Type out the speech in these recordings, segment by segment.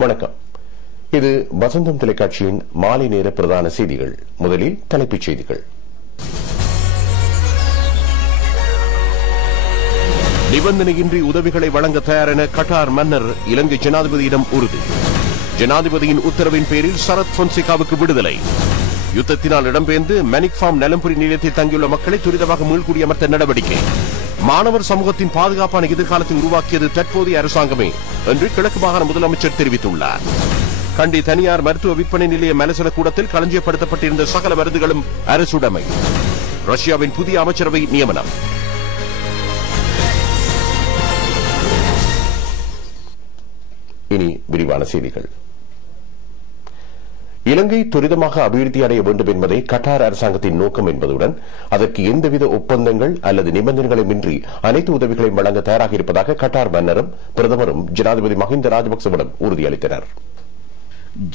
வணக்கம். இது வசந்தம் தொலைக்காட்சியின் மாலை நேர பிரதான செய்திகள். முதலில் தலைப்புச் செய்திகள். நிபந்தனையின்றி உதவிகளை வழங்க தயார் என கட்டார் மன்னர் இலங்கை ஜனாதிபதியிடம் உறுதி. ஜனாதிபதியின் உத்தரவின் பேரில் சரத் பொன்சேகாவுக்கு விடுதலை. யுத்தத்தினால் இடம்பெயர்ந்து மெனிக் ஃபார்ம் நலம்புரி நிலையத்தில் தங்கியுள்ள மக்களை துரிதமாக மீள்குடியமர்த்த நடவடிக்கை. மாணவர் சமூகத்தின் பாதுகாப்பான எதிர்காலத்தை உருவாக்கியது தற்போதைய அரசாங்கமே என்று கிழக்கு மாகாண முதலமைச்சர் தெரிவித்துள்ளார். கண்டி தனியார் மருத்துவ விற்பனை நிலைய மலசல கூடத்தில் களஞ்சியப்படுத்தப்பட்டிருந்த சகல மருந்துகளும் அரசுடைமை. ரஷ்யாவின் புதிய அமைச்சரவை நியமனம். இனி விரிவான செய்திகள். இலங்கை துரிதமாக அபிவிருத்தி அடைய வேண்டும் என்பதே கட்டார் அரசாங்கத்தின் நோக்கம் என்பதுடன் அதற்கு எந்தவித ஒப்பந்தங்கள் அல்லது நிபந்தனைகளுமின்றி அனைத்து உதவிகளையும் வழங்க தயாராக இருப்பதாக கட்டார் மன்னரும் பிரதமரும் ஜனாதிபதி மஹிந்த ராஜபக்சவிடம் உறுதியளித்தனர்.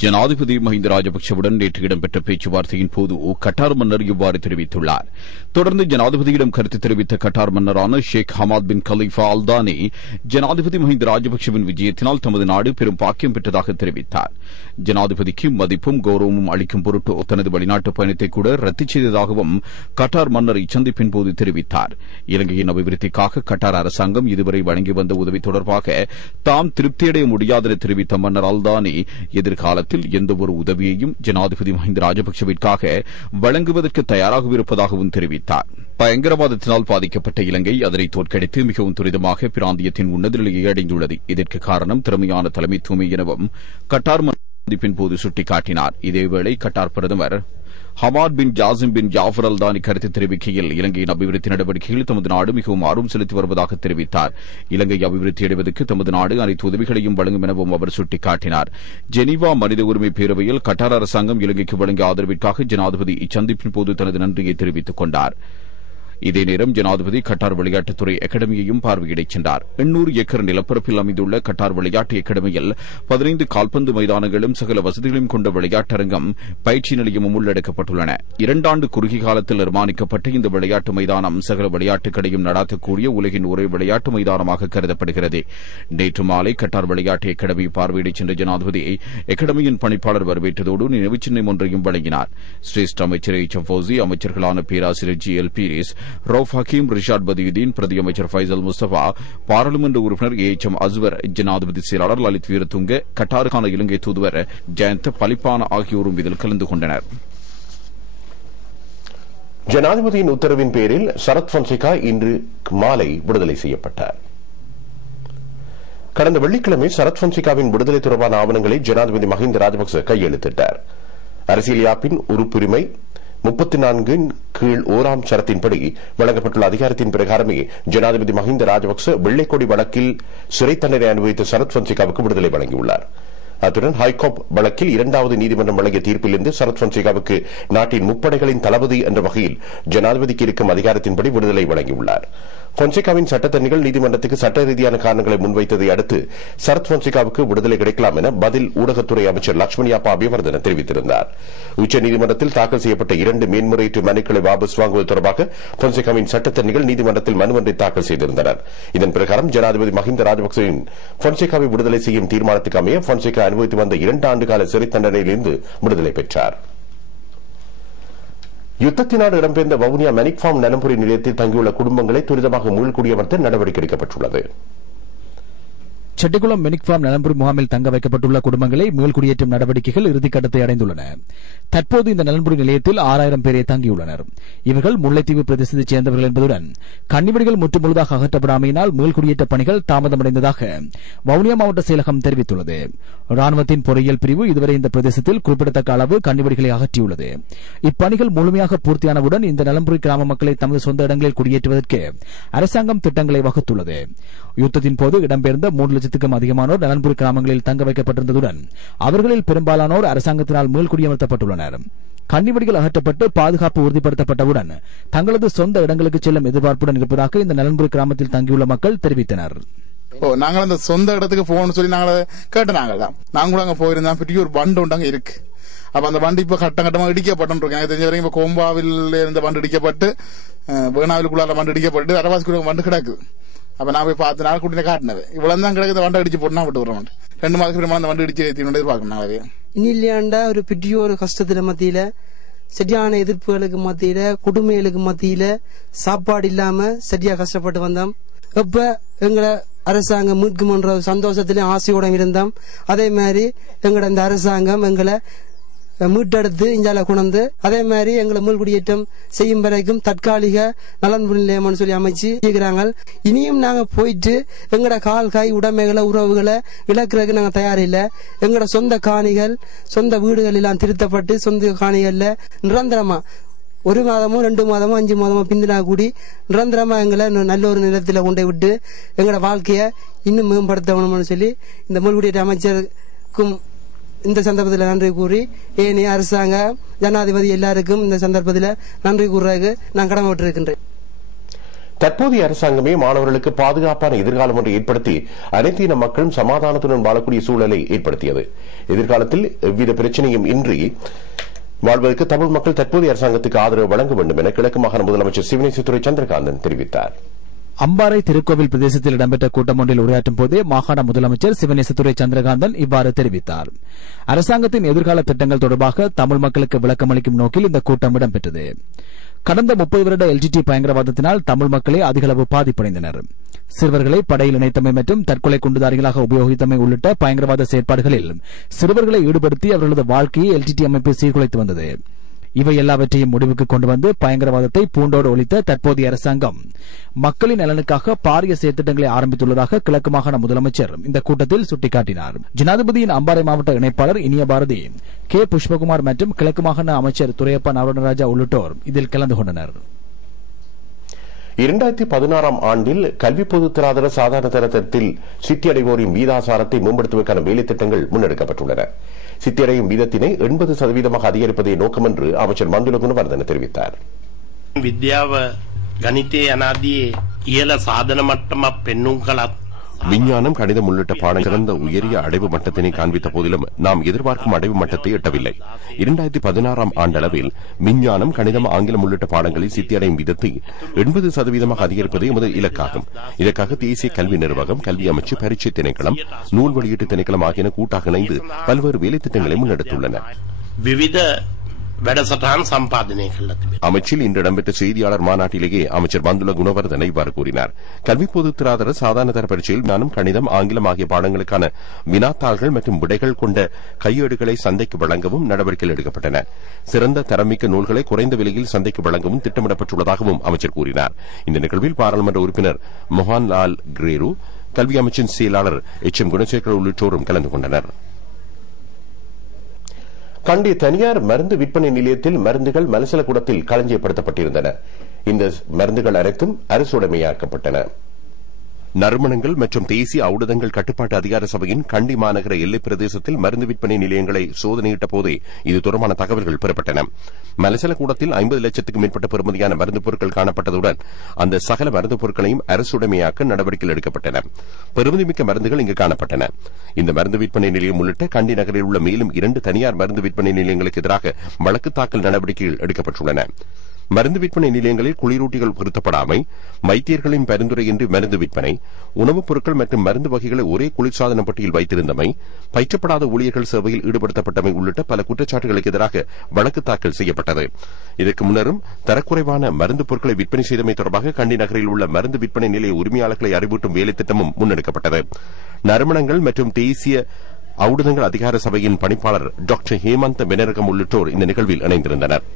ஜனாதிபதி மஹிந்த ராஜபக்சவுடன் நேற்று இடம்பெற்ற பேச்சுவார்த்தையின் போது கட்டார் மன்னர் இவ்வாறு தெரிவித்துள்ளார். தொடர்ந்து ஜனாதிபதியிடம் கருத்து தெரிவித்த கட்டார் மன்னரான ஷேக் ஹமாத் பின் கலீஃபா அல்தானி ஜனாதிபதி மஹிந்த ராஜபக்சவின் விஜயத்தினால் தமது நாடு பெரும் பாக்கியம் பெற்றதாக தெரிவித்தார். ஜனாதிபதிக்கு மதிப்பும் கௌரவமும் அளிக்கும் பொருட்டு தனது வெளிநாட்டு பயணத்தை கூட ரத்து செய்ததாகவும் கட்டார் மன்னர் இச்சந்திப்பின் போது தெரிவித்தார். இலங்கையின் அபிவிருத்திக்காக கட்டார் அரசாங்கம் இதுவரை வழங்கி வந்த உதவி தொடர்பாக தாம் திருப்தியடைய முடியாதென தெரிவித்த மன்னர் அல்தானி எதிர்காலத்தில் எந்தவொரு உதவியையும் ஜனாதிபதி மஹிந்த ராஜபக்சவிற்காக வழங்குவதற்கு தயாராக இருப்பதாகவும் தெரிவித்தார். பயங்கரவாதத்தினால் பாதிக்கப்பட்ட இலங்கை அதனை தோற்கடித்து மிகவும் துரிதமாக பிராந்தியத்தின் உன்னத நிலையை அடைந்துள்ளது. இதற்கு காரணம் திறமையான தலைமைத்துவமே எனவும் கட்டார் சந்திப்பின் போது சுட்டிக்காட்டினார். இதேவேளை கட்டார் பிரதமர் Hamad bin Jassim bin Jaber Al Thani கருத்து தெரிவிக்கையில் இலங்கையின் அபிவிருத்தி நடவடிக்கைகளில் தமது நாடு மிகவும் ஆர்வம் செலுத்தி வருவதாக தெரிவித்தார். இலங்கை அபிவிருத்தியடைவதற்கு தமது நாடு அனைத்து உதவிகளையும் வழங்கும் எனவும் அவர் சுட்டிக்காட்டினார். ஜெனீவா மனித உரிமை பேரவையில் கட்டார் அரசாங்கம் இலங்கைக்கு வழங்கிய ஆதரவிற்காக ஜனாதிபதி இச்சந்திப்பின் போது தனது நன்றியை தெரிவித்துக் கொண்டார். இதே நேரம் ஜனாதிபதி கட்டார் விளையாட்டுத்துறை அகாடமியையும் பார்வையிடச் சென்றார். 800 ஏக்கர் நிலப்பரப்பில் அமைந்துள்ள கட்டார் விளையாட்டு அகாடமியில் 15 கால்பந்து மைதானங்களும் சகல வசதிகளையும் கொண்ட விளையாட்டரங்கம் பயிற்சி நிலையமும் உள்ளடக்கப்பட்டுள்ளன. 2 ஆண்டு குறுகிய காலத்தில் நிர்மாணிக்கப்பட்ட இந்த விளையாட்டு மைதானம் சகல விளையாட்டுகளையும் நடாத்தக்கூடிய உலகின் ஒரே விளையாட்டு மைதானமாக கருதப்படுகிறது. நேற்று மாலை கட்டார் விளையாட்டு அகாடமியை பார்வையிடச் சென்ற ஜனாதிபதி அகாடமியின் பணிப்பாளர் வரவேற்றதோடு நினைவு சின்னம் ஒன்றையும் வழங்கினார். சிரேஷ்ட அமைச்சர் எச்.எம். ஃபௌசி, அமைச்சர்களான பேராசிரியர் ஜி.எல். பீரிஸ், ரவுப் ஹக்கீம், ரிஷாட் பதியுதீன், பிரதி அமைச்சர் ஃபைசல் முஸ்தபா, பாராளுமன்ற உறுப்பினர் எச்.எம். அஸ்வர், ஜனாதிபதி செயலாளர் லலித் வீரதுங்க, கட்டாருக்கான இலங்கை தூதுவர் ஜெயந்த பலிப்பான ஆகியோரும் இதில் கலந்து கொண்டனர். ஜனாதிபதியின் உத்தரவின் பேரில் சரத் பொன்சேகா இன்று மாலை விடுதலை செய்யப்பட்டார். கடந்த வெள்ளிக்கிழமை சரத் பொன்சேகாவின் விடுதலை தொடர்பான ஆவணங்களை ஜனாதிபதி மஹிந்த ராஜபக்ச கையெழுத்திட்டார். அரசியல் யாப்பின் உறுப்புரிமை 34 கீழ் 1ஆம் சரத்தின்படி வழங்கப்பட்டுள்ள அதிகாரத்தின் பிரகாரமே ஜனாதிபதி மஹிந்த ராஜபக்ச வெள்ளைக்கொடி வழக்கில் சிறை தண்டனை அனுபவித்த சரத் பொன்சேகாவுக்கு விடுதலை வழங்கியுள்ளார். அத்துடன் ஹைகோர்ட் வழக்கில் 2வது நீதிமன்றம் வழங்கிய தீர்ப்பிலிருந்து சரத் பொன்சேகாவுக்கு நாட்டின் முப்படைகளின் தளபதி என்ற வகையில் ஜனாதிபதிக்கு இருக்கும் அதிகாரத்தின்படி விடுதலை வழங்கியுள்ளார். பொன்சேகாவின் சட்டத்தரணிகள் நீதிமன்றத்துக்கு சட்ட ரீதியான காரணங்களை முன்வைத்ததை அடுத்து சரத் பொன்சேகாவுக்கு விடுதலை கிடைக்கலாம் என பதில் ஊடகத்துறை அமைச்சர் லட்சுமணியாப்பா அபிவர்தன தெரிவித்திருந்தார். உச்சநீதிமன்றத்தில் தாக்கல் செய்யப்பட்ட 2 மேன்முறையீட்டு மனுக்களை வாபஸ் வாங்குவது தொடர்பாக பொன்சேகாவின் சட்டத்தரணிகள் நீதிமன்றத்தில் மனு ஒன்றை தாக்கல் செய்திருந்தனர். இதன் பிரகாரம் ஜனாதிபதி மஹிந்த ராஜபக்சவின் பொன்சேகாவை விடுதலை செய்யும் தீர்மானத்துக்கு அமைய பொன்சேகா அனுபவித்து வந்த 2 ஆண்டுகால சிறை தண்டனையிலிருந்து விடுதலை பெற்றார். யுத்தத்தினால் இடம்பெயர்ந்த வவுனியா மெனிக் ஃபார்ம் நலம்புரி நிலையத்தில் தங்கியுள்ள குடும்பங்களை துரிதமாக மீள்குடியமர்த்த நடவடிக்கை எடுக்கப்பட்டுள்ளது. செட்டிக்குளம் மெனிக் ஃபார்ம் நலம்புரி முகாமில் தங்க வைக்கப்பட்டுள்ள குடும்பங்களை மீள்குடியேற்றும் நடவடிக்கைகள் இறுதிக்கட்டத்தை அடைந்துள்ளன. தற்போது இந்த நலம்புரி நிலையத்தில் 6000 பேரே தங்கியுள்ளனர். இவர்கள் முல்லைத்தீவு பிரதேசத்தைச் சேர்ந்தவர்கள் என்பதுடன் கன்னிவெடிகள் முற்றுமுழுதாக அகற்றப்படாமையினால் மீள்குடியேற்ற பணிகள் தாமதமடைந்ததாக வவுனியா மாவட்ட செயலகம் தெரிவித்துள்ளது. ராணுவத்தின் பொறியியல் பிரிவு இதுவரை இந்த பிரதேசத்தில் குறிப்பிடத்தக்க அளவு கன்னிவெடிகளை அகற்றியுள்ளது. இப்பணிகள் முழுமையாக பூர்த்தியானவுடன் இந்த நலம்புரி கிராம மக்களை தமது சொந்த இடங்களில் குடியேற்றுவதற்கு அரசாங்கம் திட்டங்களை வகுத்துள்ளது. யுத்தத்தின் போது இடம்பெயர்ந்த 3 லட்சத்துக்கும் அதிகமானோர் நலன்புரி கிராமங்களில் தங்க வைக்கப்பட்டிருந்ததுடன் அவர்களில் பெரும்பாலானோர் அரசாங்கத்தினால் மீள்குடியமர்த்தப்பட்டுள்ளனர். கன்னிவெடிகள் அகற்றப்பட்டு பாதுகாப்பு உறுதிப்படுத்தப்பட்டவுடன் தங்களது சொந்த இடங்களுக்கு செல்லும் எதிர்பார்ப்புடன் இருப்பதாக இந்த நலன்புரி கிராமத்தில் தங்கியுள்ள மக்கள் தெரிவித்தனர். நாங்கள் அந்த சொந்த இடத்துக்கு போகணும்னு சொல்லி நாங்கள் கேட்டனாங்க. நாங்க கூட அங்க போயிருந்தோம். பெரிய ஒரு பண்டு உண்டாங்க இருக்கு. அப்ப அந்த பண்டு இப்ப கட்டமா இடிக்கப்பட்டு எனக்கு தெரிஞ்ச வரைக்கும் இப்ப கோம்பாவில் இருந்த பண்டு இடிக்கப்பட்டு வேணாவிலுக்குள்ளார பண்டு இடிக்கப்பட்டு அரவாசிக்குள்ள பண்டு கிடக்குது. அப்ப நான் போய் 10 நாள் கூட்டின காட்டினது இவ்வளவு தான் கிடக்குது வண்டை அடிச்சு போட்டுனா விட்டு வர மாட்டேன். 2 மாதத்துக்கு அந்த வண்டி இடிச்சு ஏற்றினோட எதிர்பார்க்கணும். இனி இல்லையாண்டா ஒரு பெரிய ஒரு கஷ்டத்துல மத்தியில, சரியான எதிர்ப்புகளுக்கு மத்தியில, கொடுமைகளுக்கு மத்தியில சாப்பாடு இல்லாம சரியா கஷ்டப்பட்டு வந்தோம். இப்ப எங்களை அரசாங்கம் மீட்குமன்ற சந்தோஷத்திலும் ஆசையோட இருந்தோம். அதே மாதிரி எங்களோட இந்த அரசாங்கம் எங்களை மீட்டெடுத்து இஞ்சால கொண்டு அதே மாதிரி எங்களை மீள்குடியேற்றம் செய்யும் வரைக்கும் தற்காலிக நலன்பு நிலையம்னு சொல்லி அமைச்சு இருக்கிறாங்க. இனியும் நாங்க போயிட்டு எங்களோட கால் காய் உடைமைகளை உறவுகளை இழக்கிறதுக்கு நாங்க தயாரில்லை. எங்களோட சொந்த காணிகள் சொந்த வீடுகள் எல்லாம் திருத்தப்பட்டு சொந்த காணிகள்ல நிரந்தரமா 1 மாதமோ 2 மாதமோ 5 மாதமோ பிந்தினா கூடி நிரந்தரமா எங்களை நல்ல ஒரு நிலத்துல கொண்டு விட்டு எங்களோட வாழ்க்கைய இன்னும் மேம்படுத்தணும்னு சொல்லி இந்த மீள்குடியேற்ற அமைச்சருக்கும் இந்த சந்தர்ப்பத்தில் நன்றி கூறி ஏனைய அரசாங்க ஜனாதிபதி எல்லாருக்கும் இந்த சந்தர்ப்பத்தில் நன்றி கூறுறதுக்கு நான் கடமைப்பட்டிருக்கின்றேன். தற்போதைய அரசாங்கமே மாணவர்களுக்கு பாதுகாப்பான எதிர்காலம் ஒன்றை ஏற்படுத்தி அனைத்து இன மக்களும் சமாதானத்துடன் வாழக்கூடிய சூழலை ஏற்படுத்தியது. எதிர்காலத்தில் எவ்வித பிரச்சனையும் இன்றி வாழ்வதற்கு தமிழ் மக்கள் தற்போதைய அரசாங்கத்துக்கு ஆதரவு வழங்க வேண்டும் என கிழக்கு மாகாண முதலமைச்சர் சிவனேசத்துறை சந்திரகாந்தன் தெரிவித்தார். அம்பாறை திருக்கோவில் பிரதேசத்தில் இடம்பெற்ற கூட்டம் ஒன்றில் உரையாற்றும் போதே மாகாண முதலமைச்சர் சிவனேசத்துறை சந்திரகாந்தன் இவ்வாறு தெரிவித்தார். அரசாங்கத்தின் எதிர்கால திட்டங்கள் தொடர்பாக தமிழ் மக்களுக்கு விளக்கமளிக்கும் நோக்கில் இந்த கூட்டம் இடம்பெற்றது. கடந்த 30 வருட எல்டிடி பயங்கரவாதத்தினால் தமிழ் மக்களே அதிகளவு பாதிப்படைந்தனர். சிறுவர்களை படையில் இணைத்தமை மற்றும் தற்கொலை குண்டுதாரிகளாக உபயோகித்தமை உள்ளிட்ட பயங்கரவாத செயற்பாடுகளில் சிறுவர்களை ஈடுபடுத்தி அவர்களது வாழ்க்கையை எல்டிடி அமைப்பு சீர்குலைத்து வந்தது. இவை எல்லாவற்றையும் முடிவுக்கு கொண்டு வந்து பயங்கரவாதத்தை பூண்டோடு ஒழித்த தற்போதைய அரசாங்கம் மக்களின் நலனுக்காக பாரிய செயற்திட்டங்களை ஆரம்பித்துள்ளதாக கிழக்கு மாகாண முதலமைச்சர் இந்த கூட்டத்தில் சுட்டிக்காட்டினார். ஜனாதிபதியின் அம்பாறை மாவட்ட இணைப்பாளர் இனிய பாரதி, கே புஷ்பகுமார் மற்றும் கிழக்கு மாகாண அமைச்சர் துரையப்பா நாராயணராஜா உள்ளிட்டோர் இதில் கலந்து கொண்டனர். 2016 ஆண்டில் கல்வி பொதுத்தராதர சாதாரண தரத்தில் சித்தியடைவோரின் வீதாசாரத்தை மேம்படுத்துவதற்கான வேலைத்திட்டங்கள் முன்னெடுக்கப்பட்டுள்ளன. சித்தியடையும் வீதத்தினை 80% அதிகரிப்பதே நோக்கம் என்று அமைச்சர் மந்துல குணவர்தன தெரிவித்தார். විද්‍යාව ගණිතය යනාදී ඉහළ சாதன மட்டமாக பெண்ணும் கலත් விஞ்ஞானம், கணிதம் உள்ளிட்ட பாடங்கள் உயரிய அடைவு மட்டத்தினை காண்பித்த போதிலும் நாம் எதிர்பார்க்கும் அடைவு மட்டத்தை எட்டவில்லை. 2016 ஆண்டளவில் விஞ்ஞானம், கணிதம், ஆங்கிலம் உள்ளிட்ட பாடங்களில் சித்தியடையும் விதத்தை 80% அதிகரிப்பதே எமது இலக்காகும். இதற்காக தேசிய கல்வி நிர்வாகம், கல்வி அமைச்சு, பரீட்சை திணைக்களம், நூல் வெளியீட்டு திணைக்களம் ஆகியன கூட்டாக இணைந்து பல்வேறு வேலை திட்டங்களை முன்னெடுத்துள்ளன. அமைச்சில் இன்று இடம்பெற்ற செய்தியாளர் மாநாட்டிலேயே அமைச்சர் பந்துல குணவர்தன இவ்வாறு கூறினார். கல்வி பொதுத்தராதர சாதாரண தர பரீட்சையில் விஞ்ஞானம், கணிதம், ஆங்கிலம் ஆகிய பாடங்களுக்கான வினாத்தாள்கள் மற்றும் விடைகள் கொண்ட கையேடுகளை சந்தைக்கு வழங்கவும் நடவடிக்கைகள் எடுக்கப்பட்டன. சிறந்த தரமிக்க நூல்களை குறைந்த விலையில் சந்தைக்கு வழங்கவும் திட்டமிடப்பட்டுள்ளதாகவும் அமைச்சர் கூறினார். இந்த நிகழ்வில் பாராளுமன்ற உறுப்பினர் மொஹான்லால் கிரேரு, கல்வி அமைச்சின் செயலாளர் HM குணசேகர் உள்ளிட்டோரும் கலந்து கொண்டனர். கண்டி தனியார் மருந்து விற்பனை நிலையத்தில் மருந்துகள் மலசல கூடத்தில் களஞ்சியப்படுத்தப்பட்டிருந்தன. இந்த மருந்துகள் அனைத்தும் அரசுடைமையாக்கப்பட்டன. நறுமணங்கள் மற்றும் தேசிய ஊடகங்கள் கட்டுப்பாட்டு அதிகார சபையின் கண்டி மாநகர எல்லை பிரதேசத்தில் மருந்து விற்பனை நிலையங்களை சோதனையிட்ட போதே இது தொடர்பான தகவல்கள் பெறப்பட்டன. மலசல கூடத்தில் 50 லட்சத்துக்கும் மேற்பட்ட பெறுமதியான மருந்து பொருட்கள் காணப்பட்டதுடன் அந்த சகல மருந்து பொருட்களையும் அரசுடைமையாக்க நடவடிக்கைகள் எடுக்கப்பட்டன. பெறுமதிமிக்க மருந்துகள் இங்கு காணப்பட்டன. இந்த மருந்து விற்பனை நிலையம் உள்ளிட்ட கண்டி நகரில் உள்ள மேலும் 2 தனியார் மருந்து விற்பனை நிலையங்களுக்கு எதிராக வழக்கு தாக்கல் நடவடிக்கைகள் எடுக்கப்பட்டுள்ளன. மருந்து விற்பனை நிலையங்களில் குளிரூட்டிகள் பொருத்தப்படாமை, வைத்தியர்களின் பரிந்துரையின்றி மருந்து விற்பனை, உணவுப் பொருட்கள் மற்றும் மருந்து வகைகளை ஒரே குளிர்சாதன பெட்டியில் வைத்திருந்தமை, பயிற்றப்படாத ஊழியர்கள் சேவையில் ஈடுபடுத்தப்பட்டமை உள்ளிட்ட பல குற்றச்சாட்டுகளுக்கு எதிராக வழக்கு தாக்கல் செய்யப்பட்டது. இதற்கு முன்னரும் தரக்குறைவான மருந்து பொருட்களை விற்பனை செய்தமை தொடர்பாக கண்டி நகரில் உள்ள மருந்து விற்பனை நிலைய உரிமையாளர்களை அறிவூட்டும் வேலைத்திட்டமும் முன்னெடுக்கப்பட்டது. நறுமணங்கள் மற்றும் தேசிய ஊடகங்கள் அதிகார சபையின் பணிப்பாளர் டாக்டர் ஹேமந்த பெனரகம் உள்ளிட்டோர் இந்த நிகழ்வில் இணைந்திருந்தனர்.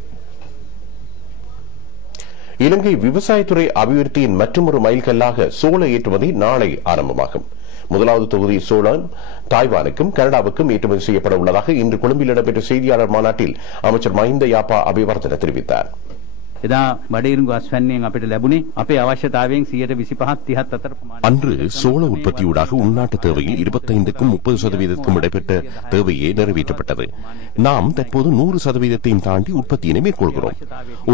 இலங்கை விவசாயத்துறை அபிவிருத்தியின் மற்றொரு மைல்கல்லாக சோள ஏற்றுமதி நாளை ஆரம்பமாகும். முதலாவது தொகுதி சோளம் தாய்வானுக்கும் கனடாவுக்கும் ஏற்றுமதி செய்யப்பட உள்ளதாக இன்று கொழும்பில் இடம்பெற்ற செய்தியாளர் மாநாட்டில் அமைச்சர் மஹிந்த யாப்பா அபிவர்தன தெரிவித்தார். அன்று சோள உற்பத்தியூடாக உள்நாட்டு தேவையில் 25க்கும் 30% இடைப்பட்ட தேவையே நிறைவேற்றப்பட்டது. நாம் தற்போது 100%ஐயும் தாண்டி உற்பத்தியினை மேற்கொள்கிறோம்.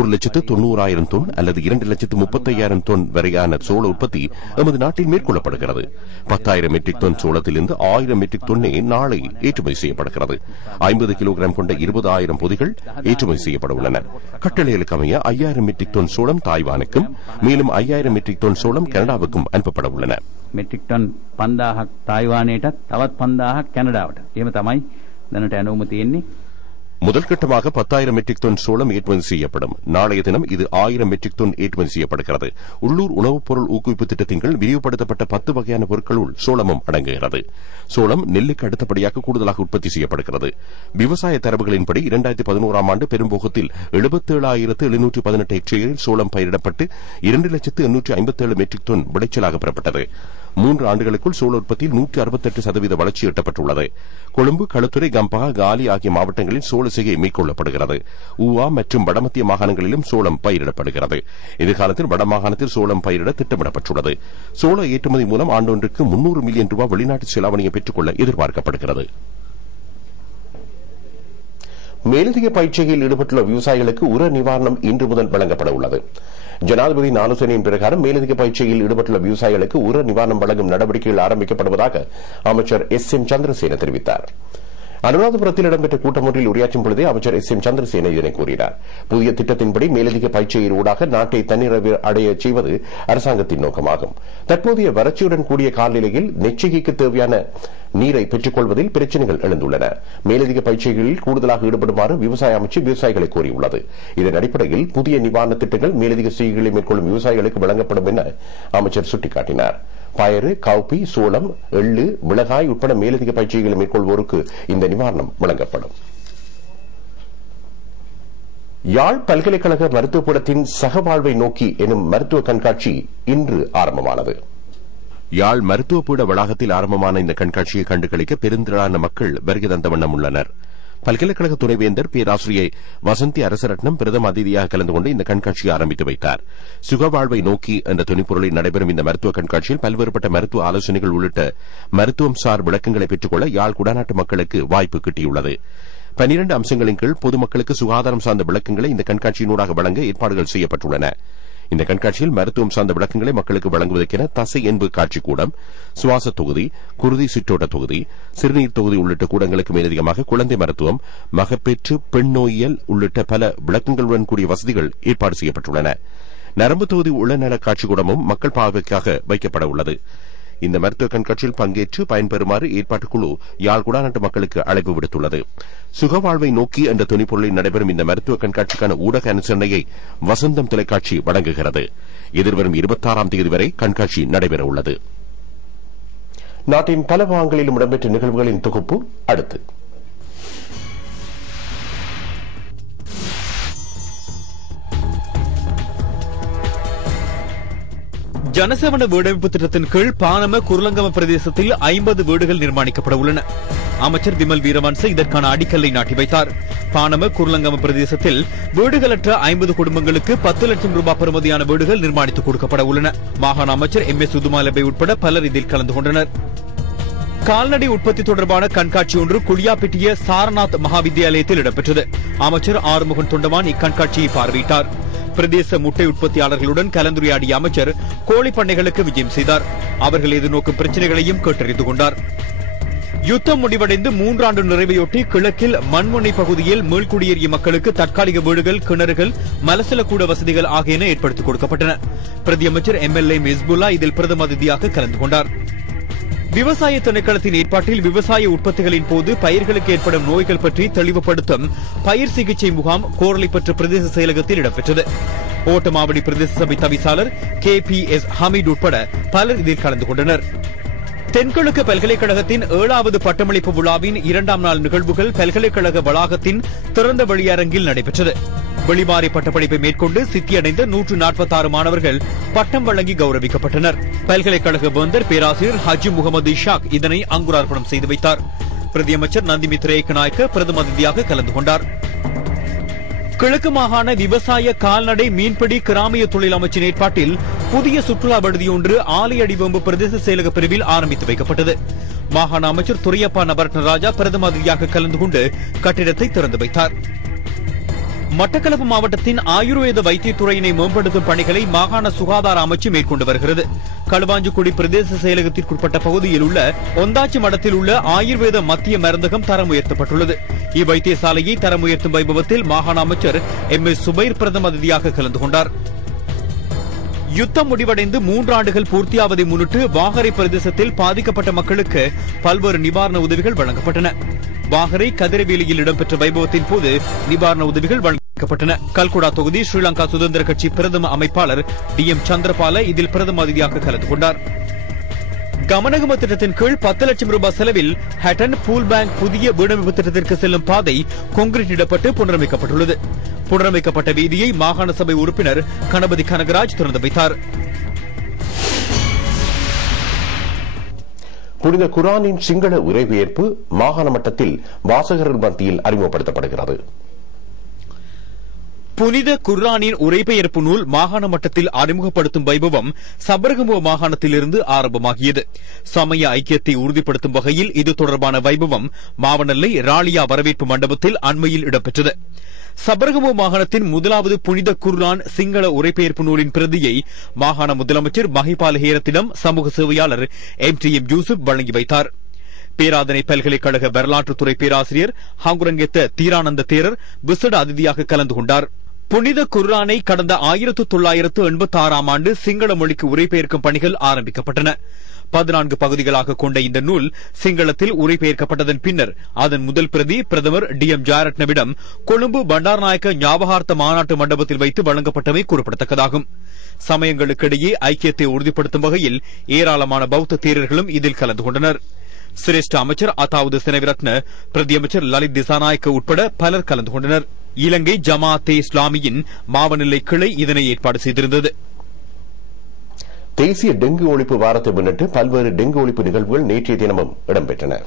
1,90,000 தொன் அல்லது 2,35,000 தொன் வரையான சோள உற்பத்தி எமது நாட்டில் மேற்கொள்ளப்படுகிறது. 10,000 மெட்ரிக் தொன் சோளத்திலிருந்து 1,000 மெட்ரிக் தொன்னே நாளை ஏற்றுமதி செய்யப்படுகிறது. 50 கிலோகிராம் கொண்ட 20,000 பொதிகள் ஏற்றுமதி செய்யப்பட உள்ளன. கட்டளைகளுக்கு அமைய 5000 மெட்ரிக் டன் சோளம் தாய்வானுக்கும் மேலும் 5000 மெட்ரிக் டன் சோளம் கனடாவுக்கும் அனுப்பப்பட உள்ளன. மெட்ரிக் டன் 5000ක් තායිවානයටත් තවත් 5000ක් කැනඩාවට. එහෙම තමයි දැනට අනුමත තියෙන්නේ. முதல் கட்டமாக 10,000 மெட்ரிக் டன் சோளம் ஏற்றுமதி செய்யப்படும். நாளைய தினம் இது 1000 மெட்ரிக் டன் ஏற்றுமதி செய்யப்படுகிறது. உள்ளூர் உணவுப் பொருள் ஊக்குவிப்பு திட்டத்தின் கீழ் விரிவுபடுத்தப்பட்ட 10 வகையான பொருட்களுள் சோளமும் அடங்குகிறது. சோளம் நெல்லுக்கு அடுத்தபடியாக கூடுதலாக உற்பத்தி செய்யப்படுகிறது. விவசாய தரவுகளின்படி 2011ஆம் ஆண்டு பெரும்போகத்தில் 77,718 ஹெக்டேரில் சோளம் பயிரிடப்பட்டு 2,857,000 மெட்ரிக் டன் விளைச்சலாக பெறப்பட்டது. 3 ஆண்டுகளுக்குள் சோள உற்பத்தியில் 168% வளர்ச்சி எட்டப்பட்டுள்ளது. கொழும்பு, களுத்துறை, கம்பஹா, காலி ஆகிய மாவட்டங்களில் சோள செய்கை மேற்கொள்ளப்படுகிறது. ஊவா மற்றும் வடமத்திய மாகாணங்களிலும் சோளம் பயிரிடப்படுகிறது. எதிர்காலத்தில் வடமாகாணத்தில் சோளம் பயிரிட திட்டமிடப்பட்டுள்ளது. சோள ஏற்றுமதி மூலம் ஆண்டொன்றுக்கு 300 மில்லியன் ரூபாய் வெளிநாட்டு செலாவணியை பெற்றுக்கொள்ள எதிர்பார்க்கப்படுகிறது. மேலதிக பயிற்சியில் ஈடுபட்டுள்ள விவசாயிகளுக்கு உர நிவாரணம் இன்று முதல் வழங்கப்பட உள்ளது. ஜனாதிபதியின் ஆலோசனையின் பிரகாரம் மேலதிக பயிற்சியில் ஈடுபட்டுள்ள விவசாயிகளுக்கு உர நிவாரணம் வழங்கும் நடவடிக்கைகள் ஆரம்பிக்கப்படுவதாக அமைச்சர் S.M. சந்திரசேன தெரிவித்தார். அனுராதபுரத்தில் இடம்பெற்ற கூட்டம் ஒன்றில் உரையாற்றும் பொழுதே அமைச்சர் S.M. சந்திரசேன இதனை கூறினார். புதிய திட்டத்தின்படி மேலதிக பயிற்சியின் ஊடாக நாட்டை தன்னிறைவு அடைய செய்வது அரசாங்கத்தின் நோக்கமாகும். தற்போதைய வறட்சியுடன் கூடிய காலநிலையில் நெச்சிகைக்கு தேவையான நீரை பெற்றுக் கொள்வதில் பிரச்சினைகள் எழுந்துள்ளன. மேலதிக பயிற்சிகளில் கூடுதலாக ஈடுபடுமாறு விவசாய அமைச்சு விவசாயிகளை கோரியுள்ளது. இதன் அடிப்படையில் புதிய நிவாரண திட்டங்கள் மேலதிக செய்கைகளை மேற்கொள்ளும் விவசாயிகளுக்கு வழங்கப்படும் என அமைச்சர் சுட்டிக்காட்டினார். பயறு, காப்பி, சோளம், எள்ளு, மிளகாய் உட்பட மேலதிக பயிற்சிகளை மேற்கொள்வோருக்கு இந்த நிவாரணம் வழங்கப்படும். யாழ் பல்கலைக்கழக மருத்துவக்கூடத்தின் சகவாழ்வை நோக்கி எனும் மருத்துவ கண்காட்சி இன்று ஆரம்பமானது. யாழ் மருத்துவப்பீட வளாகத்தில் ஆரம்பமான இந்த கண்காட்சியை கண்டுகளிக்க பெருந்திரளான மக்கள் வருகை தந்த வண்ணம் உள்ளனர். பல்கலைக்கழக துணைவேந்தர் பேராசிரியை வசந்தி அரசரட்னம் பிரதம அதிதியாக கலந்து கொண்டு இந்த கண்காட்சியை ஆரம்பித்து வைத்தார். சுகவாழ்வை நோக்கி என்ற துணிப்பொருளில் நடைபெறும் இந்த மருத்துவ கண்காட்சியில் பல்வேறுபட்ட மருத்துவ ஆலோசனைகள் உள்ளிட்ட மருத்துவம் சார் விளக்கங்களை பெற்றுக்கொள்ள யாழ் குடாநாட்டு மக்களுக்கு வாய்ப்பு கிட்டியுள்ளது. 12 அம்சங்களின் கீழ் பொதுமக்களுக்கு சுகாதாரம் சார்ந்த விளக்கங்களை இந்த கண்காட்சியினூடாக வழங்க ஏற்பாடுகள் செய்யப்பட்டுள்ளன. இந்த கண்காட்சியில் மருத்துவம் சார்ந்த விளக்கங்களை மக்களுக்கு வழங்குவதற்கென தசை என்பு காட்சி கூடம், சுவாச தொகுதி, குருதி சிற்றோட்ட தொகுதி, சிறுநீர் தொகுதி உள்ளிட்ட கூடங்களுக்கு மேலதிகமாக குழந்தை மருத்துவம், மகப்பேற்று, பெண் நோயியல் உள்ளிட்ட பல விளக்கங்களுடன் கூடிய வசதிகள் ஏற்பாடு செய்யப்பட்டுள்ளன. நரம்பு தொகுதி உளநல காட்சி கூடமும் மக்கள் பார்வைக்காக வைக்கப்பட உள்ளது. இந்த மருத்துவ கண்காட்சியில் பங்கேற்று பயன்பெறுமாறு ஏற்பாட்டுக்குழு யாழ் குடாநாட்டு மக்களுக்கு அழைப்பு விடுத்துள்ளது. சுகவாழ்வை நோக்கி என்ற துணிப்பொருளில் நடைபெறும் இந்த மருத்துவ கண்காட்சிக்கான ஊடக அனுசரணையை வசந்தம் தொலைக்காட்சி வழங்குகிறது. எதிர்வரும் 26ஆம் தேதி வரை கண்காட்சி நடைபெற உள்ளது. நாட்டின் பல பாகங்களிலும் இடம்பெற்ற நிகழ்வுகளின் தொகுப்பு அடுத்து. ஜனசேவன வீடமைப்பு திட்டத்தின் கீழ் பானம குருலங்கம பிரதேசத்தில் 50 வீடுகள் நிர்மாணிக்கப்பட உள்ளன. அமைச்சர் திமல் வீரவன்ச இதற்கான அடிக்கல்லை நாட்டி வைத்தார். பானம குருலங்கம பிரதேசத்தில் வீடுகளற்ற 50 குடும்பங்களுக்கு 10 லட்சம் ரூபாய் பெறுமதியான வீடுகள் நிர்மாணித்துக் கொடுக்கப்பட உள்ளன. மாகாண அமைச்சர் M.S. சுதுமாலபை உட்பட பலர் இதில் கலந்து கொண்டனர். கால்நடை உற்பத்தி தொடர்பான கண்காட்சி ஒன்று குளியாப்பிட்டிய சாரநாத் மகாவித்தியாலயத்தில் இடம்பெற்றது. அமைச்சர் ஆறுமுகன் தொண்டமான் இக்கண்காட்சியை பார்வையிட்டார். பிரதேச முட்டை உற்பத்தியாளர்களுடன் கலந்துரையாடிய அமைச்சர் கோழி பண்ணைகளுக்கு விஜயம் செய்தார். அவர்கள் எதிர்நோக்கும் பிரச்சினைகளையும் கேட்டறிந்து கொண்டார். யுத்தம் முடிவடைந்து 3 ஆண்டு நிறைவையொட்டி கிழக்கில் மண்முனை பகுதியில் மீள்குடியேறிய மக்களுக்கு தற்காலிக வீடுகள், கிணறுகள், மலசலக்கூட வசதிகள் ஆகியன ஏற்படுத்திக் கொடுக்கப்பட்டன. பிரதியமைச்சர் MLA மிஸ்புல்லா இதில் பிரதம அதிதியாக கலந்து கொண்டார். விவசாய திணைக்களத்தின் ஏற்பாட்டில் விவசாய உற்பத்திகளின் போது பயிர்களுக்கு ஏற்படும் நோய்கள் பற்றி தெளிவுபடுத்தும் பயிர் சிகிச்சை முகாம் கோரளைப்பற்று பிரதேச செயலகத்தில் இடம்பெற்றது. ஓட்டமாவடி பிரதேச சபை தவிசாளர் KPS ஹமீட் உட்பட பலர் இதில் கலந்து கொண்டனர். தென்கிழக்கு பல்கலைக்கழகத்தின் 7வது பட்டமளிப்பு விழாவின் 2ஆம் நாள் நிகழ்வுகள் பல்கலைக்கழக வளாகத்தின் திறந்த வெளியரங்கில் நடைபெற்றது. வெளிமாறி பட்டப்படிப்பை மேற்கொண்டு சித்தியடைந்த 146 மாணவர்கள் பட்டம் வழங்கி கௌரவிக்கப்பட்டனர். பல்கலைக்கழக வேந்தர் பேராசிரியர் ஹஜி முகமது இஷாக் இதனை அங்குரார்ப்பணம் செய்து வைத்தார். பிரதியமைச்சர் நந்திமித்ர ஏக்கநாயக்க பிரதம அதிதியாக கலந்து கொண்டார். கிழக்கு மாகாண விவசாய, கால்நடை, மீன்பிடி, கிராமிய தொழில் அமைச்சின் ஏற்பாட்டில் புதிய சுற்றுலா விடுதியொன்று ஆலையடிவம்பு பிரதேச செயலக பிரிவில் ஆரம்பித்து வைக்கப்பட்டது. மாகாண அமைச்சர் துரையப்பா நபரட்னராஜா பிரதம அதிதியாக கலந்து கொண்டு கட்டிடத்தை திறந்து வைத்தார். மட்டக்களப்பு மாவட்டத்தின் ஆயுர்வேத வைத்தியத்துறையினை மேம்படுத்தும் பணிகளை மாகாண சுகாதார அமைச்சு மேற்கொண்டு வருகிறது. களுவாஞ்சிக்குடி பிரதேச செயலகத்திற்குட்பட்ட பகுதியில் உள்ள ஒந்தாச்சி மடத்தில் உள்ள ஆயுர்வேத மத்திய மருந்தகம் தரம் உயர்த்தப்பட்டுள்ளது. இவ்வைத்தியசாலையை தரம் உயர்த்தும் வைபவத்தில் மாகாண அமைச்சர் MS சுபைர் பிரதம அதிதியாக கலந்து கொண்டார். யுத்தம் முடிவடைந்து 3 ஆண்டுகள் பூர்த்தியாவதை முன்னிட்டு வாகரை பிரதேசத்தில் பாதிக்கப்பட்ட மக்களுக்கு பல்வேறு நிவாரண உதவிகள் வழங்கப்பட்டன. வாகரை கதிரவேலியில் இடம்பெற்ற வைபவத்தின் போது நிவாரண உதவிகள் வழங்கப்பட்டன. கல்குடா தொகுதி ஸ்ரீலங்கா சுதந்திர கட்சி பிரதம அமைப்பாளர் DM சந்திரபால இதில் பிரதம அதிதியாக கலந்து கொண்டார். கமநகம திட்டத்தின் கீழ் 10 லட்சம் ரூபாய் செலவில் ஹட்டன் பூல் பேங்க் புதிய வீடமைப்பு திட்டத்திற்கு செல்லும் பாதை கான்கிரீட் இடப்பட்டு புனரமைக்கப்பட்டுள்ளது. புனரமைக்கப்பட்ட வீதியை மாகாண சபை உறுப்பினர் கணபதி கனகராஜ் திறந்து வைத்தார். புனித குர்ஆனின் சிங்கள உரைபெயர்ப்பு மாகாண மட்டத்தில் வாசகர்கள் மத்தியில் அறிமுகப்படுத்தப்படுகிறது. புனித குர்ஆனின் உரைபெயர்ப்பு நூல் மாகாண மட்டத்தில் அறிமுகப்படுத்தும் வைபவம் சபரகமுவ மாகாணத்திலிருந்து ஆரம்பமாகியது. சமய ஐக்கியத்தை உறுதிப்படுத்தும் வகையில் இது தொடர்பான வைபவம் மாவனல்லை ராளியா வரவேற்பு மண்டபத்தில் அண்மையில் இடம்பெற்றது. சபரகமுவ மாகாணத்தின் முதலாவது புனித குர்ஆன் சிங்கள உரைபெயர்ப்பு நூலின் பிரதியை மாகாண முதலமைச்சர் மஹிபால ஹேரத்திடம் சமூக சேவையாளர் MTM யூசுப் வழங்கி வைத்தார். பேராதனை பல்கலைக்கழக வரலாற்றுத்துறை பேராசிரியர் ஹாங்குரங்கெத்த தீரானந்த தேரர் விசேட அதிதியாக கலந்து கொண்டார். புனித குர்ஆனை கடந்த 1986 ஆண்டு சிங்கள மொழிக்கு உரைபெயர்க்கும் பணிகள் ஆரம்பிக்கப்பட்டன. 14 பகுதிகளாக கொண்ட இந்த நூல் சிங்களத்தில் உரைபெயர்க்கப்பட்டதன் பின்னர் அதன் முதல் பிரதி பிரதமர் DM ஜாரட்னவிடம் கொழும்பு பண்டாரநாயக்க ஞாபகார்த்த மாநாட்டு மண்டபத்தில் வைத்து வழங்கப்பட்டமை குறிப்பிடத்தக்கதாகும். சமயங்களுக்கிடையே ஐக்கியத்தை உறுதிப்படுத்தும் வகையில் ஏராளமான பௌத்த தேரர்களும் இதில் கலந்து கொண்டனர். சிரேஷ்ட அமைச்சர் அதாவது செனவிரத்ன, பிரதியமைச்சர் லலித் திசாநாயக்க உட்பட பலர் கலந்து கொண்டனர். இலங்கை ஜமாஅத்தே இஸ்லாமியின் மாவநிலை கிளை இதனை ஏற்பாடு செய்திருந்தது. தேசிய டெங்கு ஒழிப்பு வாரத்தை முன்னிட்டு பல்வேறு டெங்கு ஒழிப்பு நிகழ்வுகள் நேற்றைய தினமும் இடம்பெற்றன.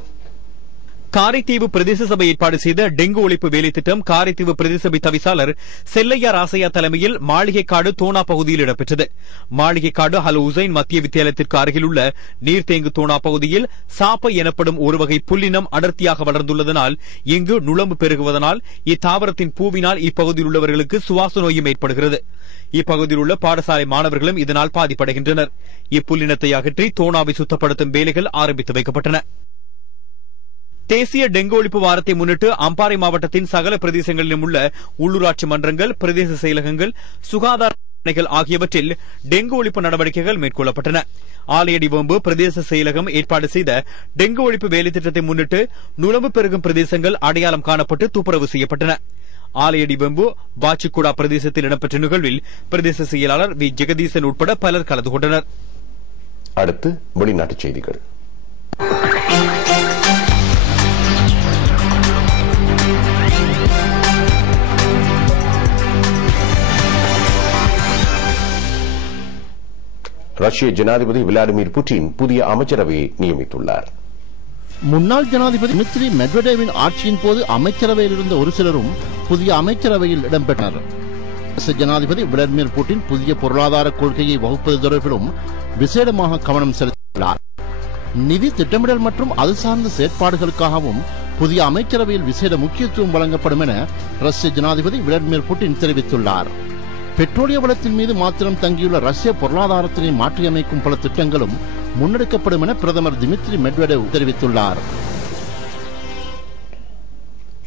காரைதீவு பிரதேச சபை ஏற்பாடு செய்த டெங்கு ஒழிப்பு வேலை திட்டம் காரைதீவு பிரதேச சபை தவிசாளர் செல்லையா ராசையா தலைமையில் மாளிகைக்காடு தோனா பகுதியில் இடம்பெற்றது. மாளிகைக்காடு ஹல் உசைன் மத்திய வித்தியாலயத்திற்கு அருகிலுள்ள நீர்த்தேங்கு தோனா பகுதியில் சாப்பை எனப்படும் ஒரு வகை புல்லினம் அடர்த்தியாக வளர்ந்துள்ளதனால் இங்கு நுளம்பு பெருகுவதனால் இத்தாவரத்தின் பூவினால் இப்பகுதியில் உள்ளவர்களுக்கு சுவாச நோயும் ஏற்படுகிறது. இப்பகுதியில் உள்ள பாடசாலை மாணவர்களும் இதனால் பாதிப்படைகின்றனர். இப்புல்லினத்தை அகற்றி தோனாவை சுத்தப்படுத்தும் வேலைகள் ஆரம்பித்து வைக்கப்பட்டன. தேசிய டெங்கு ஒழிப்பு வாரத்தை முன்னிட்டு அம்பாறை மாவட்டத்தின் சகல பிரதேசங்களிலும் உள்ள உள்ளூராட்சி மன்றங்கள், பிரதேச செயலகங்கள், சுகாதார பணிகள் ஆகியவற்றில் டெங்கு ஒழிப்பு நடவடிக்கைகள் மேற்கொள்ளப்பட்டன. ஆலையடிவம்பு பிரதேச செயலகம் ஏற்பாடு செய்த டெங்கு ஒழிப்பு வேலை திட்டத்தை முன்னிட்டு நுளம்பு பெருகும் பிரதேசங்கள் அடையாளம் காணப்பட்டு துப்புரவு செய்யப்பட்டன. ஆலையடிவம்பு பாச்சிக்குடா பிரதேசத்தில் இடம்பெற்ற நிகழ்வில் பிரதேச செயலாளர் வி ஜெகதீசன் உட்பட பலர் கலந்து கொண்டனர். அடுத்து வெளிநாட்டுச் செய்திகள். ரஷ்ய ஜனாதிபதி விளாடிமிர் புட்டின் புதிய அமைச்சரவையை நியமித்துள்ளார். முன்னாள் ஜனாதிபதி டிமித்ரி மெட்வெடேவின் ஆட்சியின் போது அமைச்சரவையில் இருந்த ஒரு சிலரும் புதிய அமைச்சரவையில் இடம்பெற்றனர். ஜனாதிபதி விளாடிமிர் புட்டின் புதிய பொருளாதார கொள்கையை வகுப்பது தொடர்பிலும் விசேடமாக கவனம் செலுத்தியுள்ளார். நிதி திட்டமிடல் மற்றும் அது சார்ந்த செயற்பாடுகளுக்காகவும் புதிய அமைச்சரவையில் விசேட முக்கியத்துவம் வழங்கப்படும் என ரஷ்ய ஜனாதிபதி விளாடிமிர் புட்டின் தெரிவித்துள்ளார். பெட்ரோலிய வளத்தின் மீது மாத்திரம் தங்கியுள்ள ரஷ்ய பொருளாதாரத்தினை மாற்றியமைக்கும் பல திட்டங்களும் முன்னெடுக்கப்படும் என பிரதமர் டிமித்ரி மெட்வெடேவ் தெரிவித்துள்ளார்.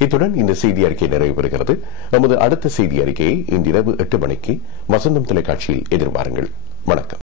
இத்துடன் இந்த செய்தி அறிக்கை நிறைவு பெறுகிறது. நமது அடுத்த செய்தி அறிக்கையை இன்றிரவு 8 மணிக்கு வசந்தம் தொலைக்காட்சியில் எதிர்பாருங்கள். வணக்கம்.